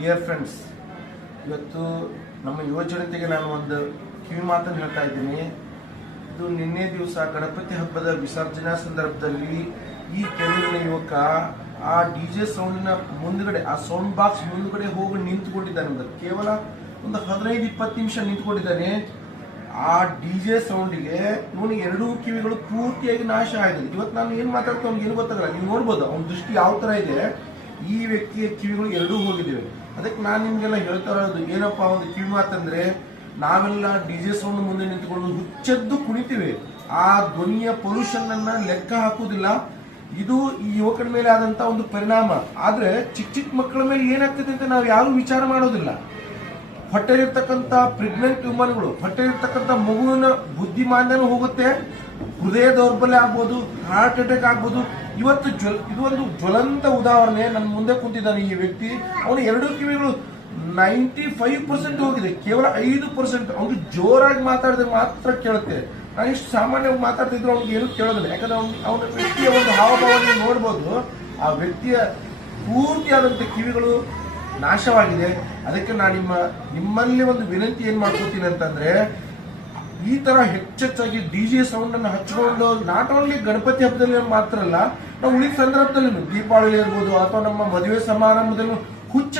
Dear friends, ಇವತ್ತು ನಮ್ಮ ಯುವ ಜನತೆಗೆ ನಾನು ಒಂದು ಕಿವಿ ಮಾತನ್ನು ಹೇಳ್ತಾ ಇದ್ದೀನಿ. ಇದು ನಿನ್ನೆ ದಿವಸ ಗಣಪತಿ ಹಬ್ಬದ ವಿಸರ್ಜನಾ ಸಂದರ್ಭದಲ್ಲಿ ಈ ಕೆರೂರಿನ ಯುವಕ ಆ ಡಿಜೆ ಸೌಂಡಿನ ಮುಂದ್ಗಡೆ, ಆ ಸೌಂಡ್ ಬಾಕ್ಸ್ ಮುಂದ್ಗಡೆ ಹೋಗಿ ನಿಂತುಕೊಂಡಿದ್ದಾನೆ. ಕೇವಲ ಒಂದು 15-20 ನಿಮಿಷ ನಿಂತ್ಕೊಂಡಿದ್ದಾನೆ. ಆ ಡಿಜೆ ಸೌಂಡಿಗೆ ಇವನಿಗೆ ಎರಡೂ ಕಿವಿಗಳು ಪೂರ್ತಿಯಾಗಿ ನಾಶ ಆಗಿದೆ. ಇವತ್ತು ನಾನು ಏನ್ ಮಾತಾಡ್ತಾ ಅವ್ನಿಗೆ ಏನು ಗೊತ್ತಾಗಲ್ಲ. ನೀವು ನೋಡ್ಬೋದು ಅವನ ದೃಷ್ಟಿ ಯಾವ ತರ ಇದೆ. ಈ ವ್ಯಕ್ತಿಯ ಕಿವಿಗಳು ಎರಡೂ ಹೋಗಿದ್ದೇವೆ. ಅದಕ್ಕೆ ನಾನು ನಿಮ್ಗೆಲ್ಲ ಹೇಳ್ತಾ ಇರೋದು ಏನಪ್ಪಾ, ಒಂದು ಕಿವಿ ಮಾತಂದ್ರೆ, ನಾವೆಲ್ಲ ಡಿಜೆ ಸೌಂಡ್ ಮುಂದೆ ನಿಂತ್ಕೊಂಡು ಹುಚ್ಚದ್ದು ಕುಣಿತೀವಿ. ಆ ಧ್ವನಿಯ ಪೊಲ್ಯೂಷನ್ ಅನ್ನ ಲೆಕ್ಕ ಹಾಕುವುದಿಲ್ಲ. ಇದು ಈ ಯುವಕನ ಮೇಲೆ ಆದಂತ ಒಂದು ಪರಿಣಾಮ. ಆದ್ರೆ ಚಿಕ್ಕ ಚಿಕ್ಕ ಮಕ್ಕಳ ಮೇಲೆ ಏನಾಗ್ತದೆ ಅಂತ ನಾವು ಯಾರು ವಿಚಾರ ಮಾಡೋದಿಲ್ಲ. ಹೊಟ್ಟೆಲಿರ್ತಕ್ಕಂಥ ಪ್ರೆಗ್ನೆಂಟ್ ವುಮನ್ಗಳು, ಹೊಟ್ಟೆಲಿರ್ತಕ್ಕಂಥ ಮಗುವಿನ ಬುದ್ಧಿಮಾಂದ್ಯನೂ ಹೋಗುತ್ತೆ, ಹೃದಯ ದೌರ್ಬಲ್ಯ ಆಗ್ಬೋದು, ಹಾರ್ಟ್ ಅಟ್ಯಾಕ್ ಆಗ್ಬೋದು. ಇವತ್ತು ಇದು ಒಂದು ಜ್ವಲಂತ ಉದಾಹರಣೆ. ನನ್ನ ಮುಂದೆ ಕುಂತಿದ್ದಾನೆ ಈ ವ್ಯಕ್ತಿ. ಅವನು ಎರಡೂ ಕಿವಿಗಳು 95% ಹೋಗಿದೆ, ಕೇವಲ 5% ಅವ್ನು ಜೋರಾಗಿ ಮಾತಾಡಿದ್ರೆ ಮಾತ್ರ ಕೇಳುತ್ತೆ. ನಾನು ಇಷ್ಟು ಸಾಮಾನ್ಯವಾಗಿ ಮಾತಾಡ್ತಿದ್ರು ಅವ್ನಿಗೆ ಏನು ಕೇಳೋದಿಲ್ಲ. ಯಾಕಂದ್ರೆ ಅವನ ವ್ಯಕ್ತಿಯ ಒಂದು ಹಾವಭಾವನೆ ನೋಡ್ಬೋದು. ಆ ವ್ಯಕ್ತಿಯ ಪೂರ್ತಿಯಾದಂಥ ಕಿವಿಗಳು ನಾಶವಾಗಿದೆ. ಅದಕ್ಕೆ ನಾನು ನಿಮ್ಮಲ್ಲಿ ಒಂದು ವಿನಂತಿ ಏನ್ ಮಾಡ್ಕೋತೀನಿ ಅಂತಂದ್ರೆ, ಈ ತರ ಹೆಚ್ಚೆಚ್ಚಾಗಿ ಡಿಜೆ ಸೌಂಡ್ ಅನ್ನು ಹಚ್ಕೊಂಡು ನಾಟ್ ಓನ್ಲಿ ಗಣಪತಿ ಹಬ್ಬದಲ್ಲಿ ಮಾತ್ರ ಅಲ್ಲ, ನಾವು ಉಳಿದ ಸಂದರ್ಭದಲ್ಲಿ ದೀಪಾವಳಿ ಇರ್ಬೋದು ಅಥವಾ ನಮ್ಮ ಮದುವೆ ಸಮಾರಂಭದಲ್ಲೂ ಹುಚ್ಚ